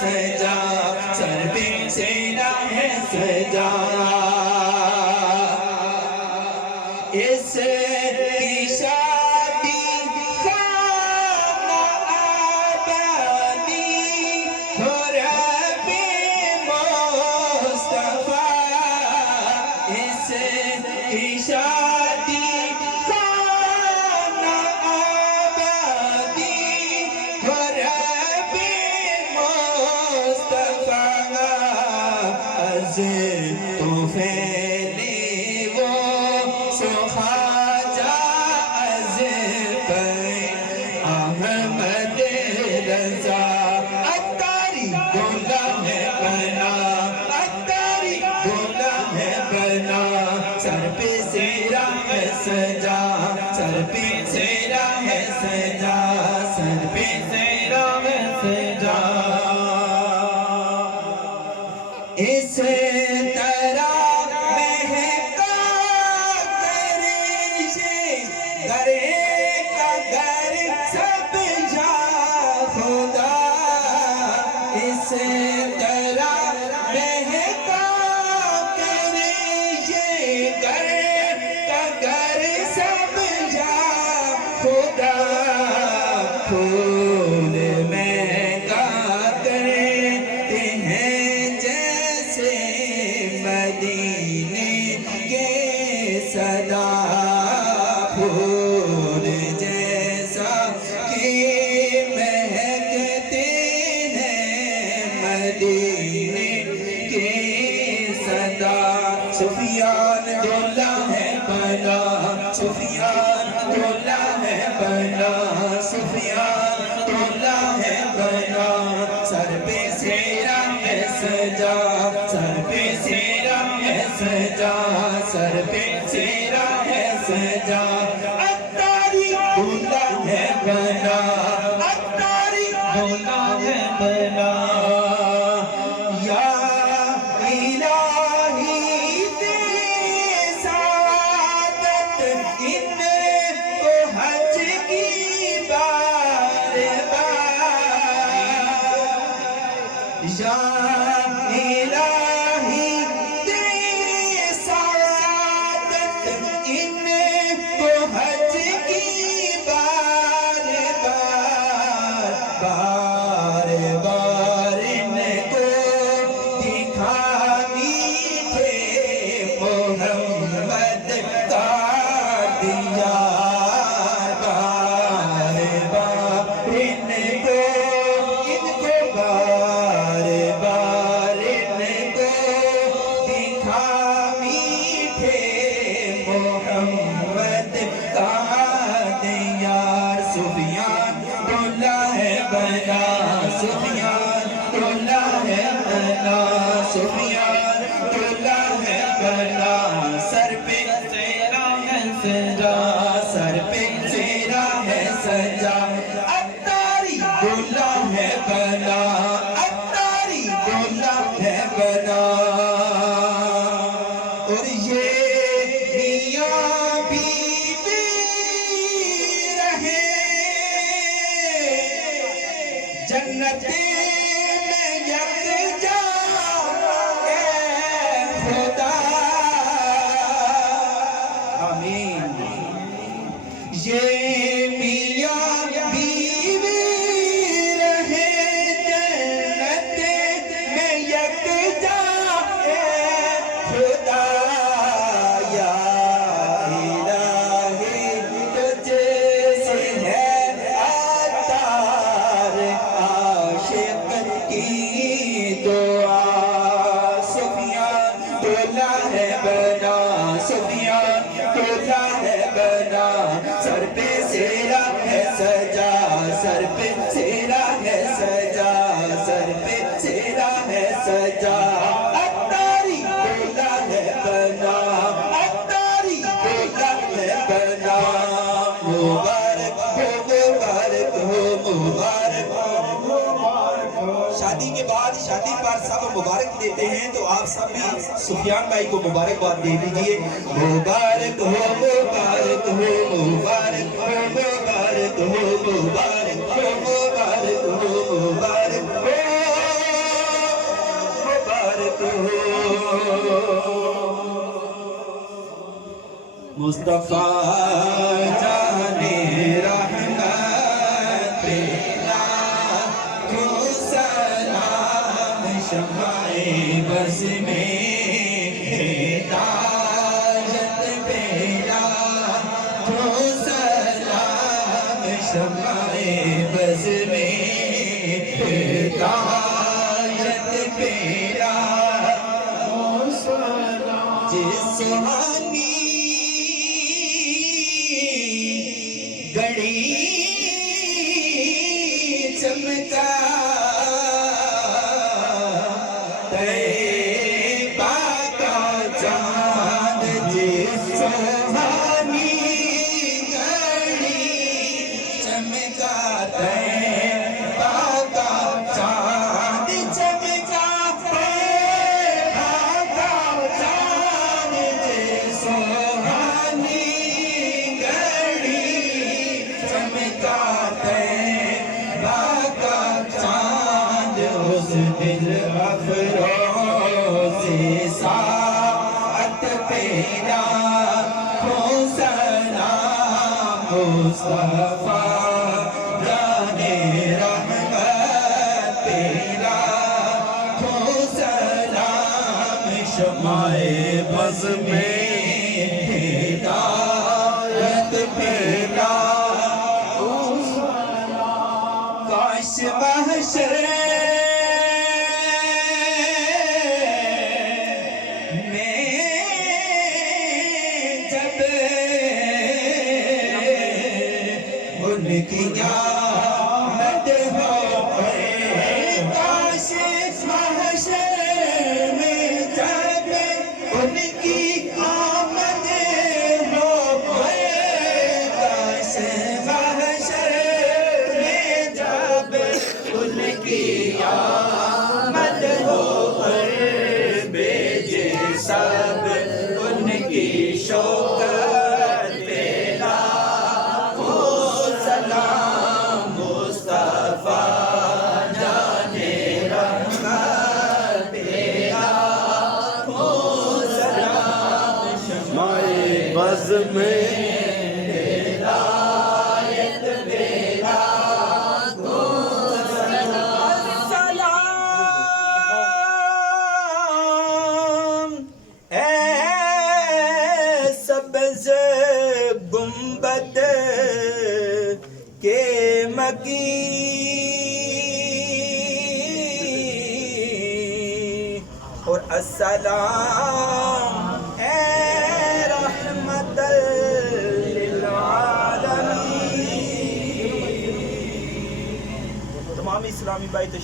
سجا سر پہ سیرا ہے سجا اس کی شادی خانہ آبادی ہو رب مصطفیٰ اس کی شادی خانہ آبادی ہو رب مصطفیٰ از تو پھیلی وہ سو خواجہ از پہ احمد رضا اتاری غلام بنا اتاری غلام بنا سر پہ سیرا ہے سجا سر پہ سیرا ہے سجا سر پہ سیرا ہے سجا اس طرح مہکا گریشے گرے کا گر سب جا خدا اس طرح مہکا گریشے گرے کا گر سب جا خدا پھول مہنگا کرتے ہیں جیسے مدینے کے صدا پھول جیسا کہ مہکتے ہیں مدینے کے صدا سفیان ڈولا ہے بنا سفیان ڈولا ہے بنا سفیان ڈولا ہے بنا سر پہ سیرا ہے سجا سر پہ سیرا ہے سجا سر پہ سیرا ہے سجا اتاری ڈولا ہے بنا اتاری ڈولا ہے بنا یا الہی دے سعادت ان کو حج کی بار بار یا الہی دے سعادت ان کو حج کی بار بار بار بار ان کو دکھا میٹھے محمد کا دیار بار بار ان کو بار بار ان کو دکھا میٹھے محمد کا دیار سفیان ڈولا ہے بنا سفیان ڈولا ہے بنا سفیان ڈولا ہے بنا سر پہ سیرا ہے سجا سر پہ سیرا ہے سجا اتاری ڈولا ہے بنا اتاری ڈولا ہے بنا اور یہ میاں بیوی رہے جنت میں یکجا اے خدا آمین یہ میاں بیوی رہے جنت میں یکجا اے خدا یا الہی تجھ سے ہے عطار عاشق کی دعا سفیان ڈولا ہے بنا سفیان ڈولا ہے بنا سر پہ سیرا ہے سجا سر پہ سیرا ہے سجا سر پہ سیرا ہے سجا اتاری ڈولا ہے بنا اتاری ڈولا ہے بنا مبارک ہو مبارک ہو مبارک ہو شادی کے بعد شادی پر سب مبارک دیتے ہیں تو آپ سب بھی سفیان بھائی کو مبارکباد دے دیجئے مبارک ہو مبارک ہو مبارک ہو مبارک ہو مبارک ہو مبارک ہو مبارک ہو مصطفیٰ جانے رحمت پیلا تو سلام شمع بز میں ہدایت پیلا تو سلام شمع بز میں ہدایت پیلا جسمانی گڑی چمکا طیبہ کا چاند جسمانی گڑی چمکا طیبہ کا چاند چمکا دل افروز ساعت پیرا ہو سلام مصطفیٰ جانے رحمت پیرا ہو سلام شمع بز میں ہدایت پیرا کاش محشر ان کی آمد ہو کاش محشر میں جب ان کی آمد ہو کاش محشر میں جب ان کی آمد ہو بیجے سب ان کی شوکت بز میں ہدایت پیلا کو سلام اے سبز گنبد کے مکی اور السلام تمام اسلامی بھائی